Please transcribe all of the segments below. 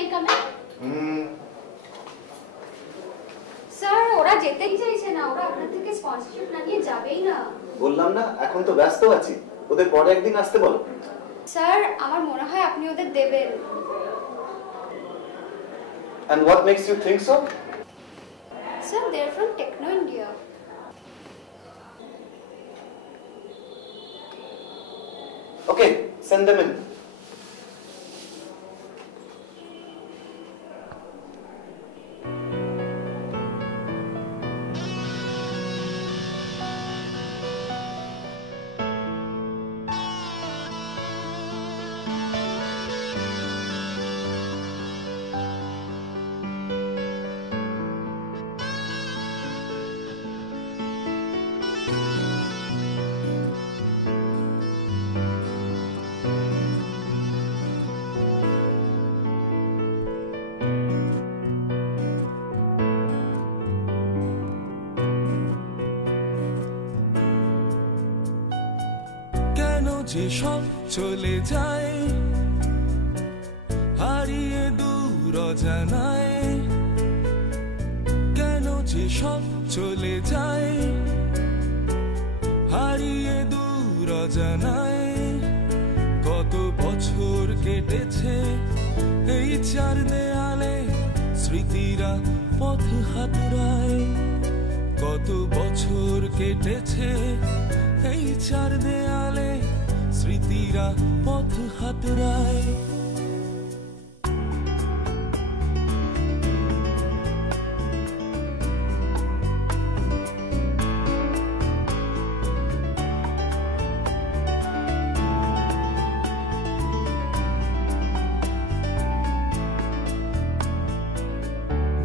may I come in? Sir ওরা যেতেই চাইছে না, ওরা আপনার থেকে স্পন্সরশিপ না নিয়ে যাবেই না। বললাম না এখন তো ব্যস্ত আছি, ওদের পরে একদিন আসতে বলো। স্যার আমার মনে হয় আপনি ওদের দেবেন। And what makes you think so? Sir, they're from Techno India. Okay, send them in. যে সব চলে যায় হারিয়ে দূর অজানায়, কেন যে সব চলে যায় হারিয়ে দূর অজানায়। কত বছর কেটেছে এই চার দেয়ালে, স্মৃতিরা পথ হাতড়ায়। কত বছর কেটেছে এই চার দেয়ালে, স্মৃতিরা পথ হাতড়ায়।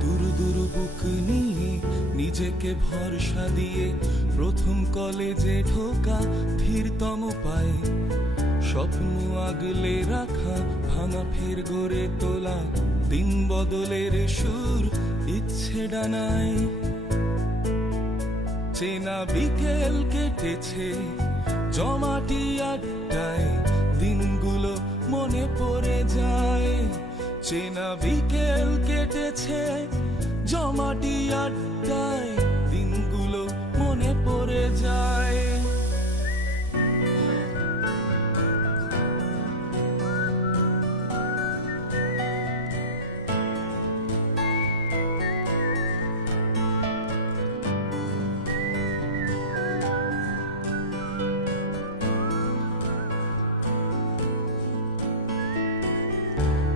দূর দূর বুক নিয়ে নিজেকে ভরসা দিয়ে প্রথম কলেজে ঢোকা ধীরতম পায়ে, স্বপ্ন আগলে রাখা ভাঙা ফের গড়ে তোলা, দিন বদলের সুর ইচ্ছে ডানায়। চেনা বিকেল কেটেছে জমাটি আড্ডায়, দিনগুলো মনে পড়ে যায়। চেনা বিকেল কেটেছে জমাটি আড্ডায়, দিনগুলো মনে পড়ে যায়।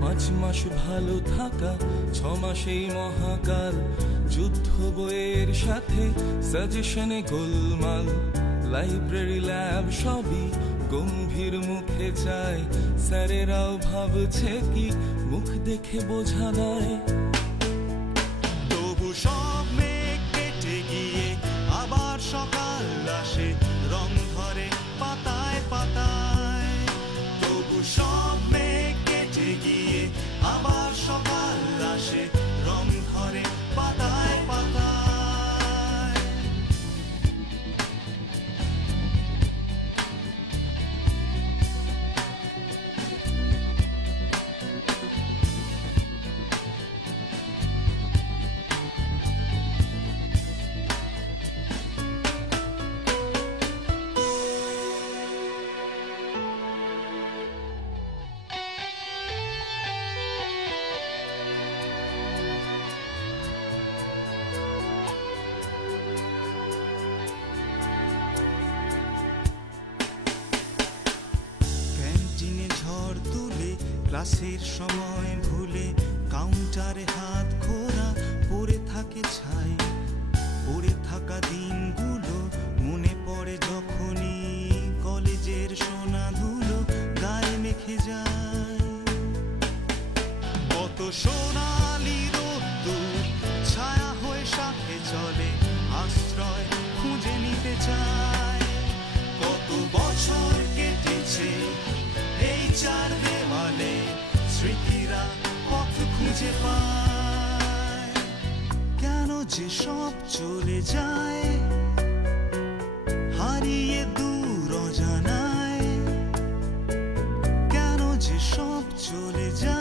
পাঁচ মাস ভালো থাকা, 6 মাসেই মহাকাল, যুদ্ধ বইয়ের সাথে সাজেশনে গোলমাল। লাইব্রেরি ল্যাব সবই গম্ভীর মুখে চায়, স্যারেরাও ভাবছে কি মুখ দেখে বোঝা দেয়। তবু সব মেঘ কেটে গিয়ে আবার সকাল আসে, রং ধরে পাতায় পাতায়। তবু সব মেঘ কেটে গিয়ে আবার সকাল আসে, রং ধরে পাতায় পাতায়। ক্লাসের সময় ভুলে কাউন্টারে হাত খোরা পড়ে থাকে ছাই। পড়ে থাকা দিনগুলো মনে পড়ে যখনই কলেজের সোনা ধুলো গায়ে মেখে যায়। কত সোনালি রোদ্দুর ছায়া হয়ে সাথে চলে, আশ্রয় খুঁজে নিতে চায়। কত বছর কেটেছে এই চার দেওয়ালে, স্মৃতিরা পথ খুঁজে পায়। কেন যে সব চলে যায় হারিয়ে দূর অজানায়, কেন যে সব চলে যায়।